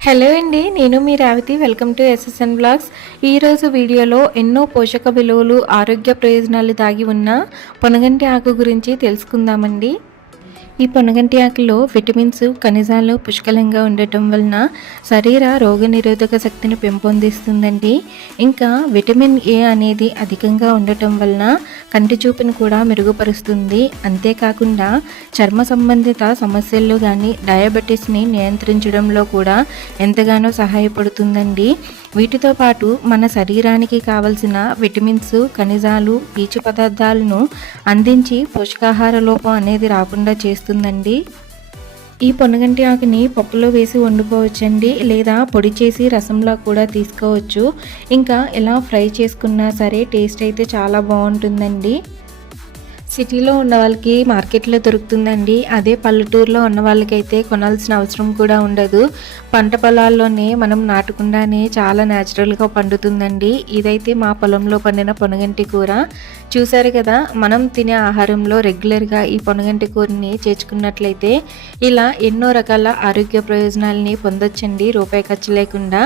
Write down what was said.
Hello అండి, నేను మీ Revathi. Welcome to SSN blogs. ఈరోజు వీడియోలో ఎన్నో పోషక విలువలు, ఆరోగ్య ప్రయోజనాలు దాగి ఉన్న పొనగంటి ఆకు గురించి తెలుసుకుందామండి. ఈ పొనగంటి ఆకులో విటమిన్స్, ఖనిజాలు పుష్కలంగా ఉండటం వలన శరీర రోగనిరోధక శక్తిని పెంపొందిస్తుందండి. ఇంకా విటమిన్ ఏ అనేది అధికంగా ఉండటం వలన కంటి చూపును కూడా మెరుగుపరుస్తుంది. అంతేకాకుండా చర్మ సంబంధిత సమస్యల్లో కానీ డయాబెటీస్ని నియంత్రించడంలో కూడా ఎంతగానో సహాయపడుతుందండి. వీటితో పాటు మన శరీరానికి కావలసిన విటమిన్స్, ఖనిజాలు, పీచు పదార్థాలను అందించి పోషకాహార లోపం అనేది రాకుండా చేస్తుందండి. ఈ పొనగంటి ఆకుని పప్పులో వేసి వండుకోవచ్చండి, లేదా పొడి చేసి రసంలా కూడా తీసుకోవచ్చు. ఇంకా ఇలా ఫ్రై చేసుకున్నా సరే టేస్ట్ అయితే చాలా బాగుంటుందండి. సిటీలో ఉన్న వాళ్ళకి మార్కెట్లో దొరుకుతుందండి. అదే పల్లెటూరులో ఉన్న వాళ్ళకైతే కొనాల్సిన అవసరం కూడా ఉండదు. పంట పొలాల్లోనే మనం నాటకుండానే చాలా న్యాచురల్గా పండుతుందండి. ఇదైతే మా పొలంలో పండిన పొనగంటి కూర. చూసారు కదా, మనం తినే ఆహారంలో రెగ్యులర్గా ఈ పొనగంటి కూరని చేర్చుకున్నట్లయితే ఇలా ఎన్నో రకాల ఆరోగ్య ప్రయోజనాలని పొందొచ్చండి, రూపాయి ఖర్చు లేకుండా.